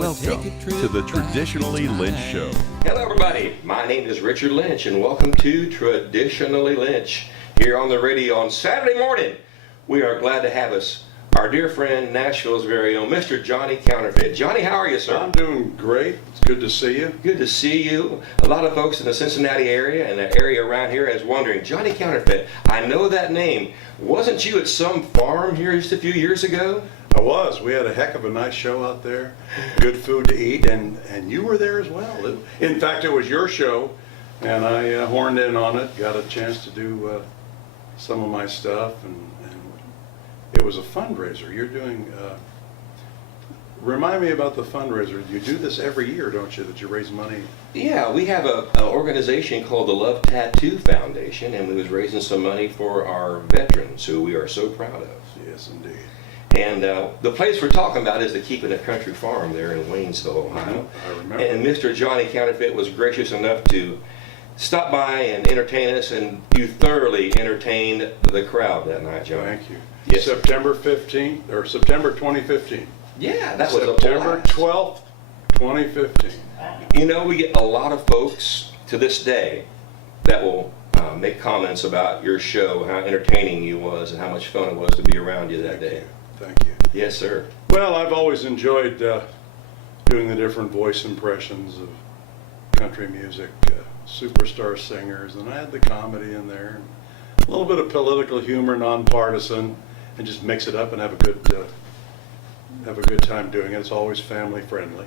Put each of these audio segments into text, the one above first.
Welcome to the Traditionally Lynch Show. Hello everybody, my name is Richard Lynch and welcome to Traditionally Lynch here on the radio on Saturday morning. We are glad to have us our dear friend, Nashville's very own, Mr. Johnny Counterfit. Johnny, how are you, sir? I'm doing great. It's good to see you. Good to see you. A lot of folks in the Cincinnati area and the area around here is wondering, Johnny Counterfit, I know that name. Wasn't you at some farm here just a few years ago? I was. We had a heck of a nice show out there. Good food to eat, and you were there as well. In fact, it was your show, and I horned in on it, got a chance to do some of my stuff, and it was a fundraiser. You're doing, remind me about the fundraiser. You do this every year, don't you, that you raise money? Yeah, we have an organization called the Love Tattoo Foundation, and we was raising some money for our veterans, who we are so proud of. Yes, indeed. And the place we're talking about is the Keeping It Country Farm there in Waynesville, Ohio. I remember. And Mr. Johnny Counterfit was gracious enough to stop by and entertain us, and you thoroughly entertained the crowd that night, Johnny. Thank you. Yes. September 15th, or September 2015. Yeah, that was September a blast. 12th, 2015. You know, we get a lot of folks to this day that will make comments about your show, how entertaining you was, and how much fun it was to be around you that day. Thank you. Yes, sir. Well, I've always enjoyed doing the different voice impressions of country music, superstar singers, and I had the comedy in there, and a little bit of political humor, nonpartisan, and just mix it up and have a good time doing it. It's always family friendly,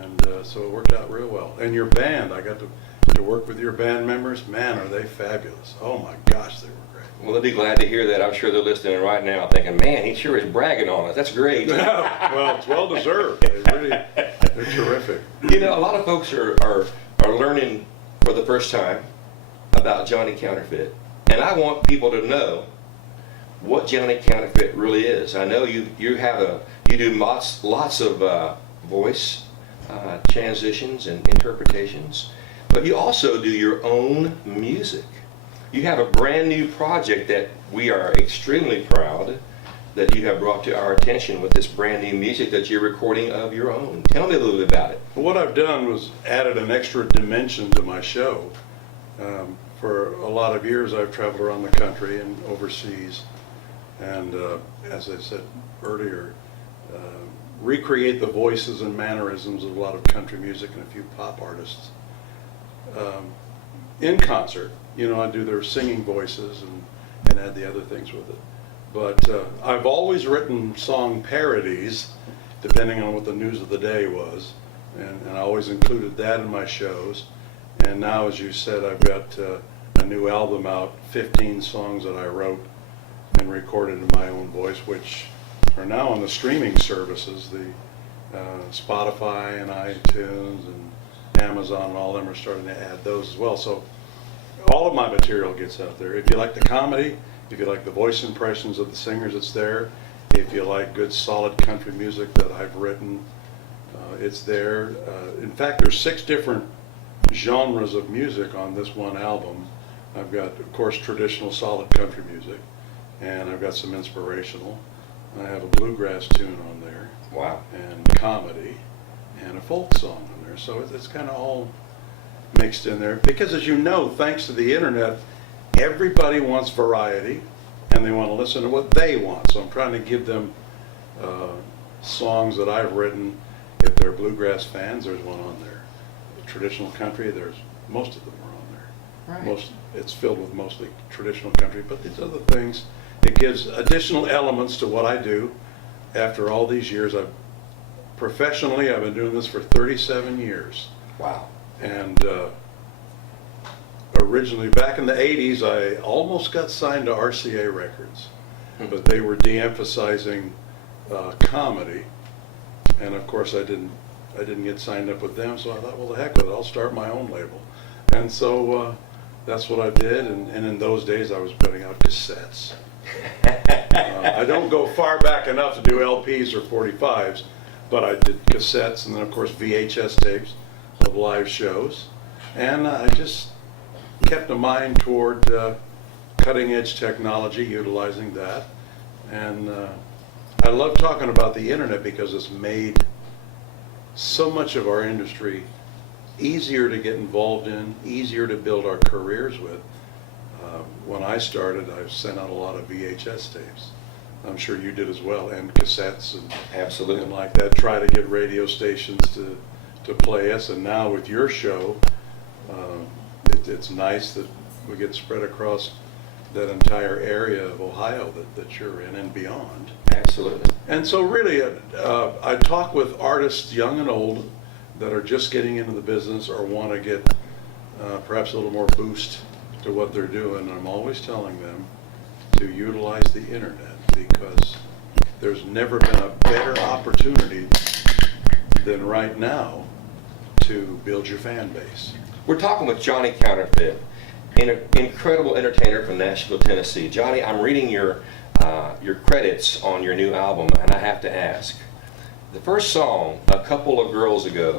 and so it worked out real well. And your band, I got to work with your band members. Man, are they fabulous! Oh my gosh, they were great. Well, they'll be glad to hear that. I'm sure they're listening right now thinking, man, he sure is bragging on us. That's great. Well, it's well deserved. They're terrific. You know, a lot of folks are learning for the first time about Johnny Counterfit. And I want people to know what Johnny Counterfit really is. I know you do lots of voice transitions and interpretations, but you also do your own music. You have a brand new project that we are extremely proud that you have brought to our attention with this brand new music that you're recording of your own. Tell me a little bit about it. What I've done was added an extra dimension to my show. For a lot of years I've traveled around the country and overseas, and as I said earlier, recreate the voices and mannerisms of a lot of country music and a few pop artists in concert. You know, I do their singing voices and add the other things with it. But I've always written song parodies, depending on what the news of the day was, and I always included that in my shows. And now, as you said, I've got a new album out, 15 songs that I wrote and recorded in my own voice, which are now on the streaming services. The Spotify and iTunes and Amazon and all of them are starting to add those as well. So all of my material gets out there. If you like the comedy, if you like the voice impressions of the singers, it's there. If you like good, solid country music that I've written, it's there. In fact, there's 6 different genres of music on this one album. I've got, of course, traditional solid country music, and I've got some inspirational. I have a bluegrass tune on there. Wow. And comedy, and a folk song on there. So it's kind of all mixed in there. Because as you know, thanks to the internet, everybody wants variety, and they want to listen to what they want. So I'm trying to give them songs that I've written. If they're bluegrass fans, there's one on there. Traditional country, most of them are on there. Right. It's filled with mostly traditional country, but these other things, it gives additional elements to what I do. After all these years, professionally, I've been doing this for 37 years. Wow. And originally, back in the 80s, I almost got signed to RCA Records, but they were de-emphasizing comedy, and of course I didn't get signed up with them, so I thought, well, the heck with it, I'll start my own label. And so that's what I did, and in those days I was putting out cassettes. I don't go far back enough to do LPs or 45s, but I did cassettes, and then of course VHS tapes of live shows, and I just kept a mind toward cutting edge technology, utilizing that, and I love talking about the internet because it's made so much of our industry easier to get involved in, easier to build our careers with. When I started, I sent out a lot of VHS tapes. I'm sure you did as well, and cassettes and Absolutely. and like that. Try to get radio stations to play us. And now with your show, it's nice that we get spread across that entire area of Ohio that you're in and beyond. Absolutely. And so really, I talk with artists, young and old, that are just getting into the business or want to get perhaps a little more boost to what they're doing. I'm always telling them to utilize the internet, because there's never been a better opportunity than right now to build your fan base. We're talking with Johnny Counterfit, an incredible entertainer from Nashville, Tennessee. Johnny, I'm reading your credits on your new album, and I have to ask, the first song, A Couple of Girls Ago,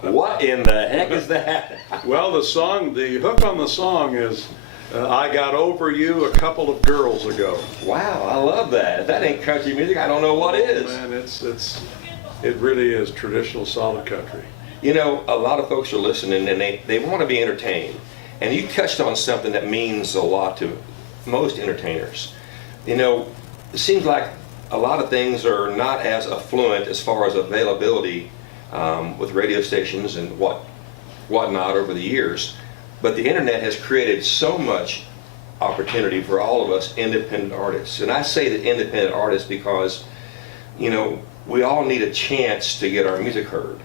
what in the heck is that? Well, the hook on the song is, I got over you a couple of girls ago. Wow, I love that. If that ain't country music, I don't know what is. Man, it really is traditional solid country. You know, a lot of folks are listening and they want to be entertained. And you touched on something that means a lot to most entertainers. You know, it seems like a lot of things are not as affluent as far as availability with radio stations and whatnot over the years. But the internet has created so much opportunity for all of us independent artists. And I say that independent artists because, you know, we all need a chance to get our music heard.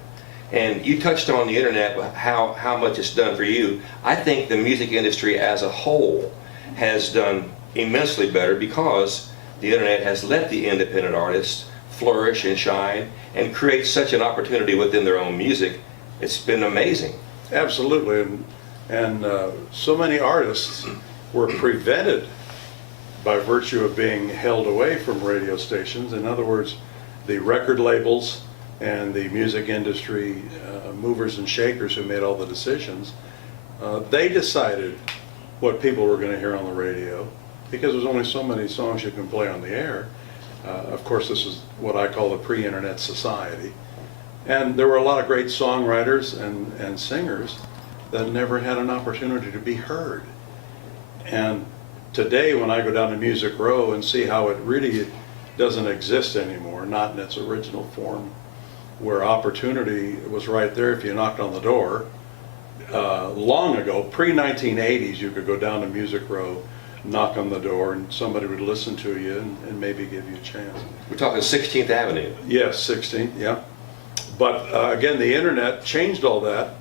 And you touched on the internet, how much it's done for you. I think the music industry as a whole has done immensely better because the internet has let the independent artists flourish and shine and create such an opportunity within their own music. It's been amazing. Absolutely, and so many artists were prevented by virtue of being held away from radio stations. In other words, the record labels and the music industry movers and shakers who made all the decisions, they decided what people were going to hear on the radio, because there's only so many songs you can play on the air. Of course, this is what I call the pre-internet society. And there were a lot of great songwriters and singers that never had an opportunity to be heard. And today, when I go down to Music Row and see how it really doesn't exist anymore, not in its original form, where opportunity was right there if you knocked on the door. Long ago, pre-1980s, you could go down to Music Row, knock on the door, and somebody would listen to you and maybe give you a chance. We're talking 16th Avenue. Yes, 16th, yeah. But again, the internet changed all that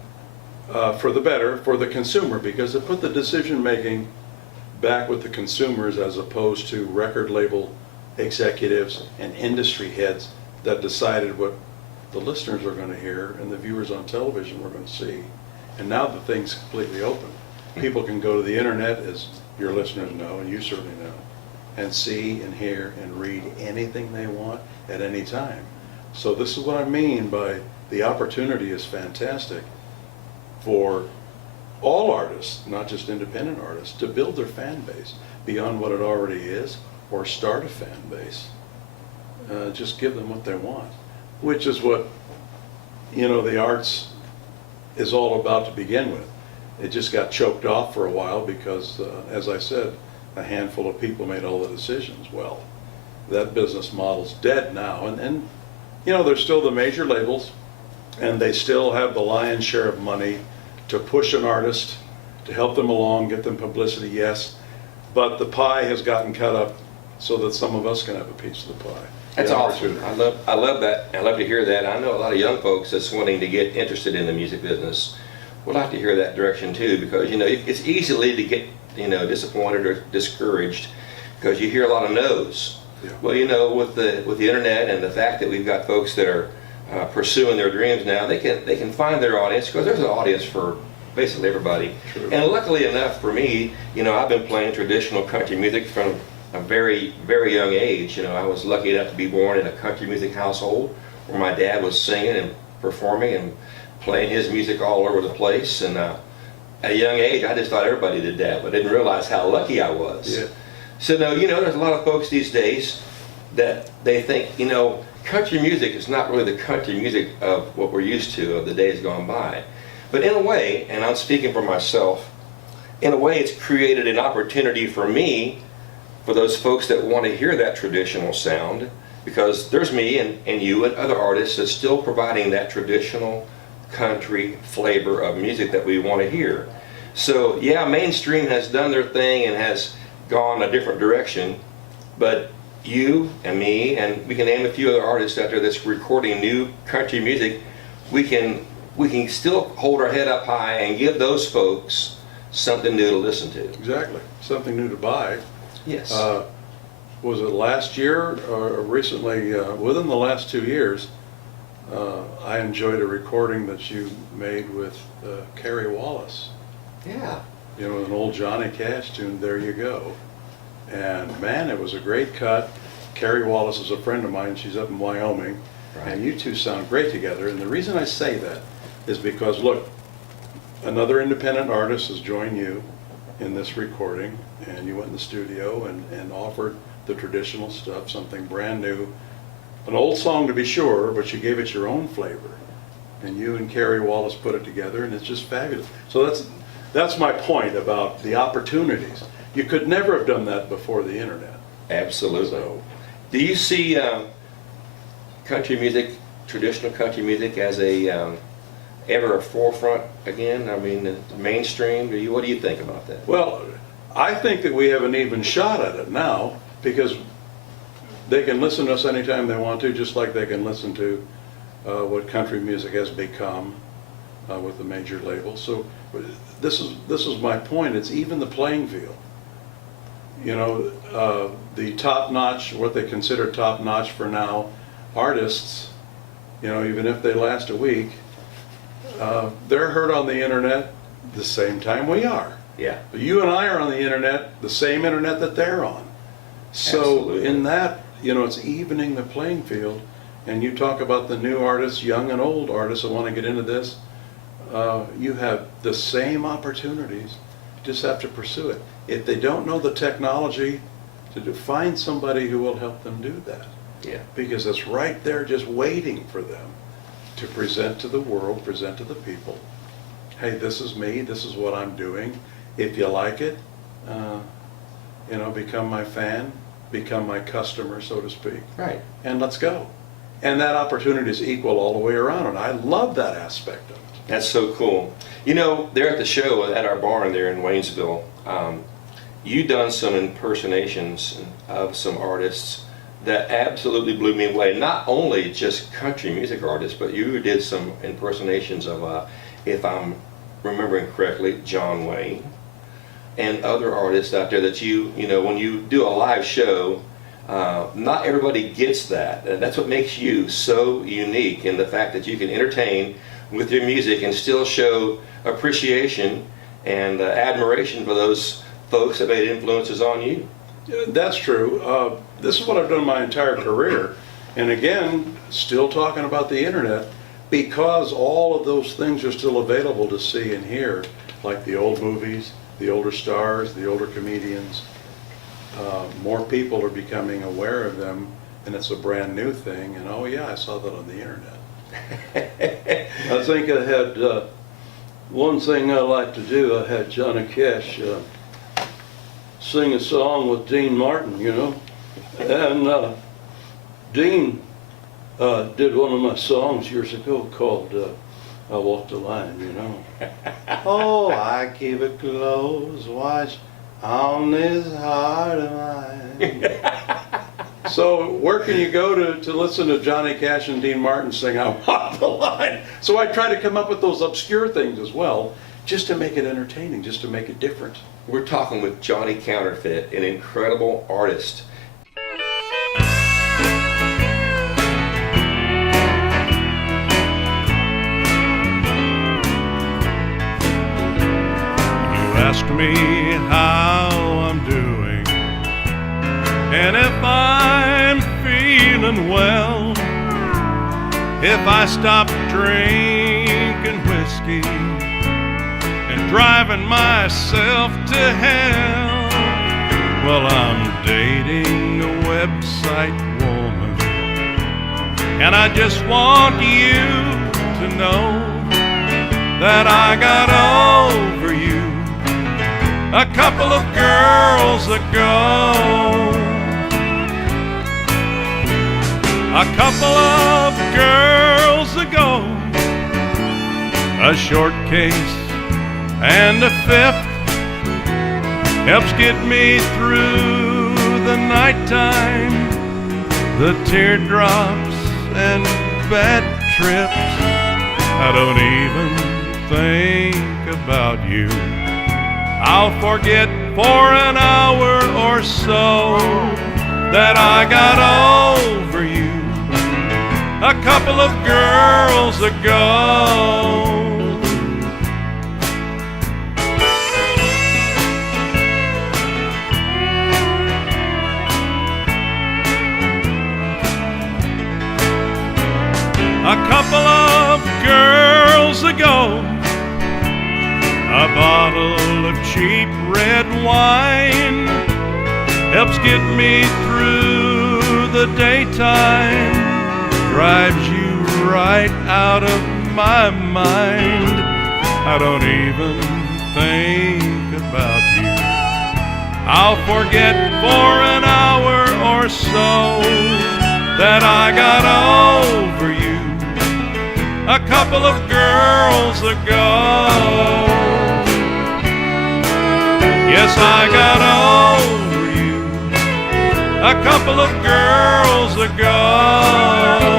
for the better for the consumer, because it put the decision making back with the consumers as opposed to record label executives and industry heads that decided what the listeners are going to hear and the viewers on television were going to see. And now the thing's completely open. People can go to the internet, as your listeners know, and you certainly know, and see and hear and read anything they want at any time. So this is what I mean by the opportunity is fantastic for all artists, not just independent artists, to build their fan base beyond what it already is, or start a fan base. Just give them what they want, which is what, you know, the arts is all about to begin with. It just got choked off for a while because, as I said, a handful of people made all the decisions. Well, that business model's dead now, and you know, there's still the major labels, and they still have the lion's share of money to push an artist, to help them along, get them publicity, yes, but the pie has gotten cut up so that some of us can have a piece of the pie. That's The awesome. opportunity. I love that. I love to hear that. I know a lot of young folks that's wanting to get interested in the music business would like to hear that direction too, because you know it's easily to get, you know, disappointed or discouraged because you hear a lot of no's. Yeah. Well, you know, with the internet and the fact that we've got folks that are pursuing their dreams now, they can find their audience, because there's an audience for basically everybody. True. And luckily enough for me, you know, I've been playing traditional country music from a very, very young age. You know, I was lucky enough to be born in a country music household where my dad was singing and performing and playing his music all over the place. And at a young age, I just thought everybody did that, but didn't realize how lucky I was. Yeah. So no, you know, there's a lot of folks these days that they think, you know, country music is not really the country music of what we're used to of the days gone by. But in a way, and I'm speaking for myself, in a way it's created an opportunity for me, for those folks that want to hear that traditional sound, because there's me and you and other artists that's still providing that traditional country flavor of music that we want to hear. So yeah, mainstream has done their thing and has gone a different direction, but you and me, and we can name a few other artists out there that's recording new country music, we can still hold our head up high and give those folks something new to listen to. Exactly, something new to buy. Yes. Was it last year or recently, within the last 2 years, I enjoyed a recording that you made with Carrie Wallace. Yeah. You know, an old Johnny Cash tune, There You Go. And man, it was a great cut. Carrie Wallace is a friend of mine, she's up in Wyoming, Right. and you two sound great together. And the reason I say that is because, look, another independent artist has joined you in this recording, and you went in the studio and offered the traditional stuff, something brand new. An old song to be sure, but you gave it your own flavor. And you and Carrie Wallace put it together, and it's just fabulous. So that's my point about the opportunities. You could never have done that before the internet. Absolutely. So, Do you see country music, traditional country music, as ever a forefront again? I mean, the mainstream. What do you think about that? well, I think that we have an even shot at it now, because they can listen to us anytime they want to, just like they can listen to what country music has become with the major labels. So this is my point. It's even the playing field. You know, the top-notch, what they consider top-notch for now, artists, you know, even if they last a week, they're heard on the internet the same time we are. Yeah. But you and I are on the internet, the same internet that they're on. So Absolutely. in that, you know, it's evening the playing field. And you talk about the new artists, young and old artists that want to get into this. You have the same opportunities, you just have to pursue it. If they don't know the technology, to find somebody who will help them do that. Yeah. Because it's right there just waiting for them to present to the world, present to the people. Hey, this is me, this is what I'm doing. If you like it, you know, become my fan, become my customer, so to speak. Right. And let's go. And that opportunity is equal all the way around, and I love that aspect of it. That's so cool. You know, there at the show at our barn there in Waynesville, you done some impersonations of some artists that absolutely blew me away. Not only just country music artists, but you did some impersonations of, if I'm remembering correctly, John Wayne and other artists out there that you know, when you do a live show, not everybody gets that. And that's what makes you so unique, in the fact that you can entertain with your music and still show appreciation and admiration for those folks that made influences on you. That's true. This is what I've done my entire career. And again, still talking about the internet, because all of those things are still available to see and hear, like the old movies, the older stars, the older comedians. More people are becoming aware of them, and it's a brand new thing. And oh yeah, I saw that on the internet. I think I had one thing I like to do. I had Johnny Cash sing a song with Dean Martin, you know, and Dean did one of my songs years ago called I Walked the Line, you know. Oh, I keep a close watch on this heart of mine. So where can you go to listen to Johnny Cash and Dean Martin sing I Walk the Line? So I try to come up with those obscure things as well, just to make it entertaining, just to make it different. We're talking with Johnny Counterfit, an incredible artist. Ask me how I'm doing and if I'm feeling well, if I stop drinking whiskey and driving myself to hell. Well, I'm dating a website woman And I just want you to know that I got over you a couple of girls ago. A couple of girls ago. A short case and a fifth helps get me through the nighttime, the teardrops and bad trips. I don't even think about you. I'll forget for an hour or so that I got over you a couple of girls ago. A couple of girls ago, a bottle of cheap red wine helps get me through the daytime, drives you right out of my mind. I don't even think about you. I'll forget for an hour or so that I got over you a couple of girls ago. Yes, I got over you a couple of girls ago.